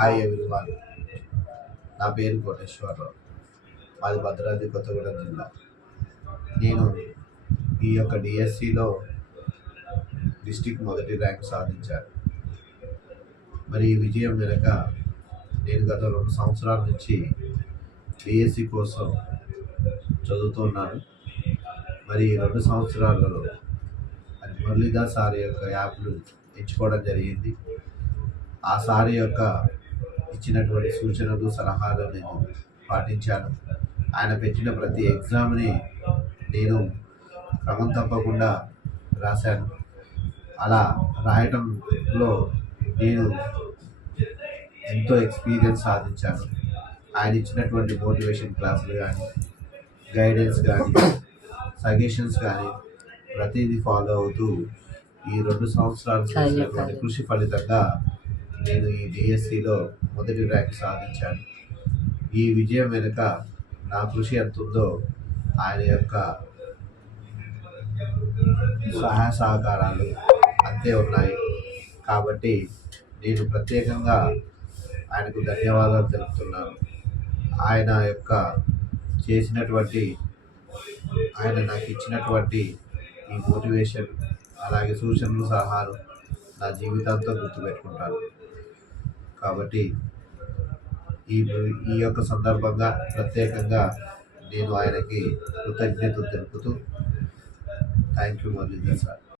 Hi everyone. నా పేరు కోటేశ్వరరావు. మాది భద్రాద్రి కొత్తగూడెం జిల్లా. నేను ఈ యొక్క డిఎస్సిలో డిస్టిక్ మొదటి ర్యాంక్ సాధించాను. మరి ఈ విజయం వెనుక నేను గత రెండు సంవత్సరాల నుంచి డిఎస్సి కోసం చదువుతున్నాను. మరి ఈ రెండు సంవత్సరాలలో అది మురళీదాస్ సార్ యొక్క యాప్లు ఎంచుకోవడం జరిగింది. ఆ సార్ యొక్క ఇచ్చినటువంటి సూచనలు సలహాలు నేను పాటించాను. ఆయన పెట్టిన ప్రతి ఎగ్జామ్ని నేను క్రమం తప్పకుండా రాశాను. అలా రాయటంలో నేను ఎంతో ఎక్స్పీరియన్స్ సాధించాను. ఆయన ఇచ్చినటువంటి మోటివేషన్ క్లాసులు కానీ గైడెన్స్ కానీ సజెషన్స్ కానీ ప్రతిదీ ఫాలో అవుతూ ఈ రెండు సంవత్సరాలు చేసినటువంటి కృషి ఫలితంగా నేను ఈ డిఎస్సిలో మొదటి ర్యాంక్ సాధించాను. ఈ విజయం వెనుక నా కృషి ఎంత ఉందో ఆయన యొక్క సహాయ సహకారాలు అంతే ఉన్నాయి. కాబట్టి నేను ప్రత్యేకంగా ఆయనకు ధన్యవాదాలు తెలుపుతున్నాను. ఆయన యొక్క చేసినటువంటి ఆయన నాకు ఇచ్చినటువంటి ఈ మోటివేషన్ అలాగే సూచనలు సలహాలు నా జీవితాంతో గుర్తుపెట్టుకుంటాను. కాబట్టి ఈ ఈ యొక్క సందర్భంగా ప్రత్యేకంగా నేను ఆయనకి కృతజ్ఞతలు తెలుపుతూ థ్యాంక్ యూ మురళీధర్ సార్.